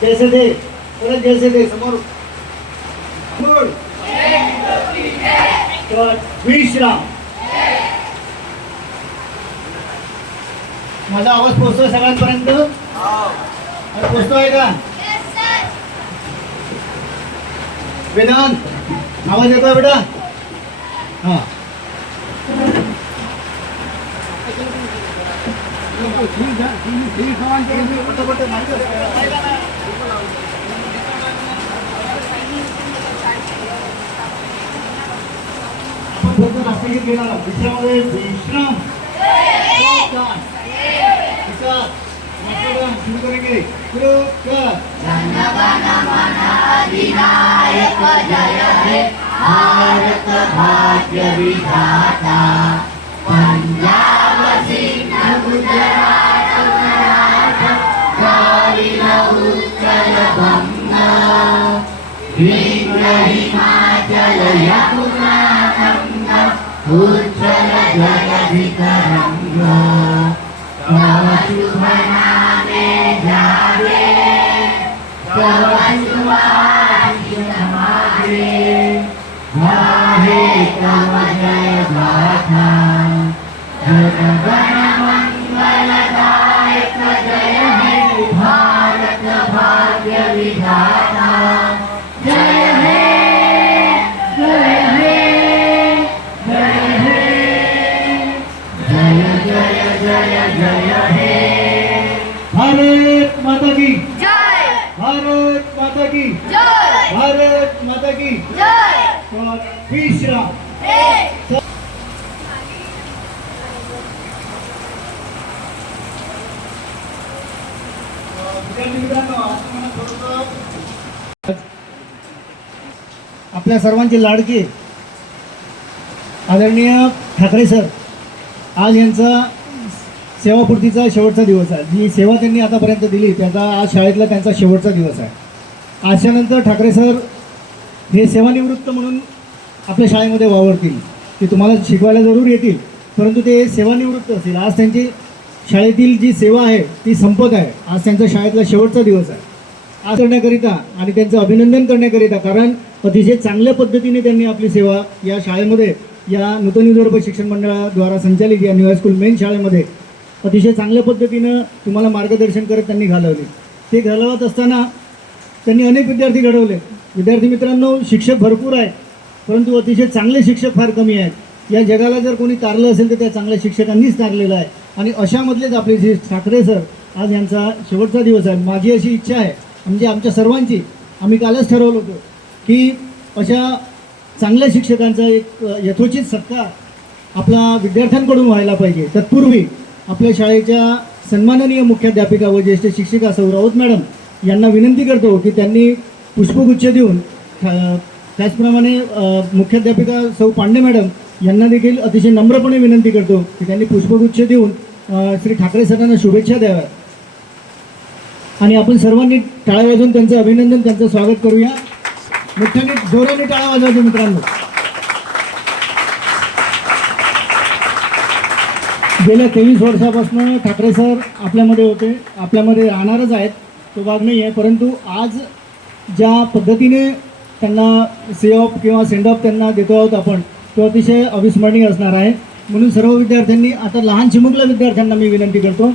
जैसे दे परत जैसे दे समोर विश्राम. माझा आवाज पोहोचतोय सगळ्यांपर्यंत? पोहोचतोय का? वेदांत आवाज येतोय बेटा? हा. विश्रामध्ये विश्राम शुरू करेंगे. अधिनायक जय हे भारत भाग्य विधाता. पंजाब सिंध गुजरात मराठा द्राविड उत्कल गंगा. विंध्य हिमाचल यमुना गंगा उज्जल जगति तरंगा. तव शुभ नामे जागे तव शुभ आशीष मागे. गाहे तव जय गाथा. जन गण मंगलदायक जय हे भारत भाग्य विधाता. जय हे जय हे जय हे जय जय जय जय हे. भारत माता की जय. भारत माता की जय. भारत माता की जय. विश्राम. आपल्या सर्वांची लाडकी आदरणीय ठाकरे सर, आज यांचा सेवापूर्तीचा शेवटचा दिवस आहे. जी सेवा त्यांनी आतापर्यंत दिली त्याचा आज शाळेतला त्यांचा शेवटचा दिवस आहे. आजच्यानंतर ठाकरे सर हे सेवानिवृत्त म्हणून आपल्या शाळेमध्ये वावरतील. ते तुम्हाला शिकवायला जरूर येतील, परंतु ते सेवानिवृत्त असतील. आज त्यांची शाळेतील जी सेवा आहे ती संपत आहे. आज त्यांचा शाळेतला शेवटचा दिवस आहे. आज करण्याकरिता आणि त्यांचं अभिनंदन करण्याकरिता, कारण अतिशय चांगल्या पद्धतीने त्यांनी आपली सेवा या शाळेमध्ये, या नूतन विदर्भ शिक्षण मंडळाद्वारा संचालित या न्यू हायस्कूल मेन शाळेमध्ये अतिशय चांगल्या पद्धतीनं तुम्हाला मार्गदर्शन करत त्यांनी घालवले. ते घालवत असताना त्यांनी अनेक विद्यार्थी घडवले. विद्यार्थी मित्रांनो, शिक्षक भरपूर आहेत, परंतु अतिशय चांगले शिक्षक फार कमी आहेत. या जगाला जर कोणी तारलं असेल तर त्या चांगल्या शिक्षकांनीच तारलेलं आहे. आणि अशामधलेच आपले जे ठाकरे सर, आज यांचा शेवटचा दिवस आहे. माझी अशी इच्छा आहे, म्हणजे आमच्या सर्वांची, आम्ही कालच ठरवलं होतं की अशा चांगल्या शिक्षकांचा एक यथोचित सत्कार आपला विद्यार्थ्यांकडून व्हायला पाहिजे. तत्पूर्वी आपल्या शाळेच्या सन्माननीय मुख्याध्यापिका व ज्येष्ठ शिक्षिका सौ राऊत मॅडम यांना विनंती करतो की त्यांनी पुष्पगुच्छ देऊन, त्याचप्रमाणे मुख्याध्यापिका सौ पांडे मॅडम यांना देखील अतिशय नम्रपणे विनंती करतो की त्यांनी पुष्पगुच्छ देऊन श्री ठाकरे सरांना शुभेच्छा द्याव्या. आणि आपण सर्वांनी टाळ्या वाजवून त्यांचं अभिनंदन, त्यांचं स्वागत करूया. मोठ्याने जोराने टाळ्या वाजवायच्या मित्रांनो. गेल्या 23 वर्षापासून ठाकरे सर आपल्यामध्ये होते, आपल्यामध्ये राहणारच आहेत, तो भाग नाही आहे. परंतु आज ज्या पद्धतीने त्यांना से ऑफ किंवा सेंड ऑफ त्यांना देतो आहोत आपण, तो अतिशय अविस्मरणीय असणार आहे. म्हणून सर्व विद्यार्थ्यांनी, आता लहान चिमुकल्या विद्यार्थ्यांना मी विनंती करतो,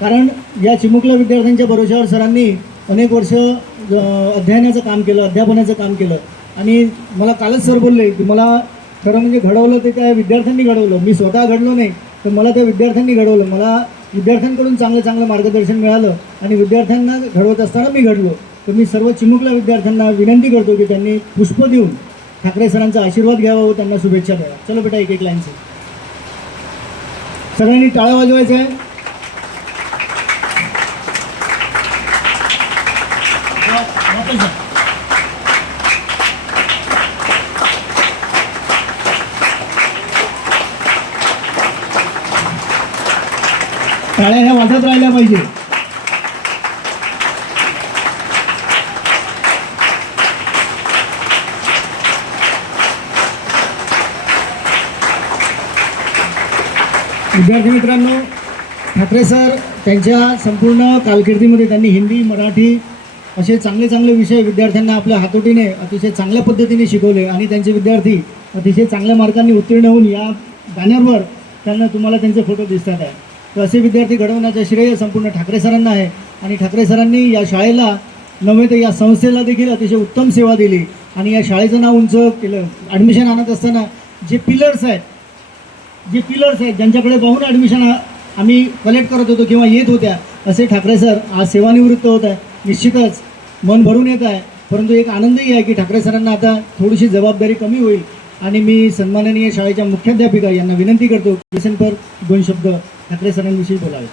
कारण या चिमुकल्या विद्यार्थ्यांच्या भरोश्यावर सरांनी अनेक वर्ष अध्ययनाचं काम केलं, अध्यापनाचं काम केलं. आणि मला कालच सर बोलले की मला खरं म्हणजे घडवलं ते त्या विद्यार्थ्यांनी घडवलं. मी स्वतः घडलो नाही, तर मला त्या विद्यार्थ्यांनी घडवलं. मला विद्यार्थ्यांकडून चांगलं मार्गदर्शन मिळालं आणि विद्यार्थ्यांना घडवत असताना मी घडलो. तर मी सर्व चिमुकल्या विद्यार्थ्यांना विनंती करतो की त्यांनी पुष्प देऊन ठाकरे सरांचा आशीर्वाद घ्यावा व त्यांना शुभेच्छा द्याव्या. चलो बेटा, एक एक लाईनचे सगळ्यांनी टाळ्या वाजवायचं आहे. टाळ्या ह्या वाजत राहिल्या पाहिजे. विद्यार्थी मित्रांनो, ठाकरे सर त्यांच्या संपूर्ण कारकिर्दीमध्ये त्यांनी हिंदी, मराठी असे चांगले चांगले विषय विद्यार्थ्यांना आपल्या हातोटीने अतिशय चांगल्या पद्धतीने शिकवले आणि त्यांचे विद्यार्थी अतिशय चांगल्या मार्कांनी उत्तीर्ण होऊन या बॅनरवर त्यांना तुम्हाला त्यांचे फोटो दिसतात आहे. तर असे विद्यार्थी घडवण्याचं श्रेय संपूर्ण ठाकरे सरांना आहे आणि ठाकरे सरांनी या शाळेला नव्हे तर या संस्थेला देखील अतिशय उत्तम सेवा दिली आणि या शाळेचं नाव उंच केलं. ॲडमिशन आणत असताना जे पिलर्स आहेत ज्यांच्याकडे पाहून ॲडमिशन आम्ही कलेक्ट करत होतो किंवा येत होत्या असे ठाकरे सर आज सेवानिवृत्त होत आहे. निश्चितच मन भरून येत आहे, परंतु एक आनंदही आहे की ठाकरे सरांना आता थोडीशी जबाबदारी कमी होईल आणि मी सन्माननीय शाळेच्या मुख्याध्यापिका यांना विनंती करतो की पर 2 शब्द ठाकरे सरांविषयी बोलावे.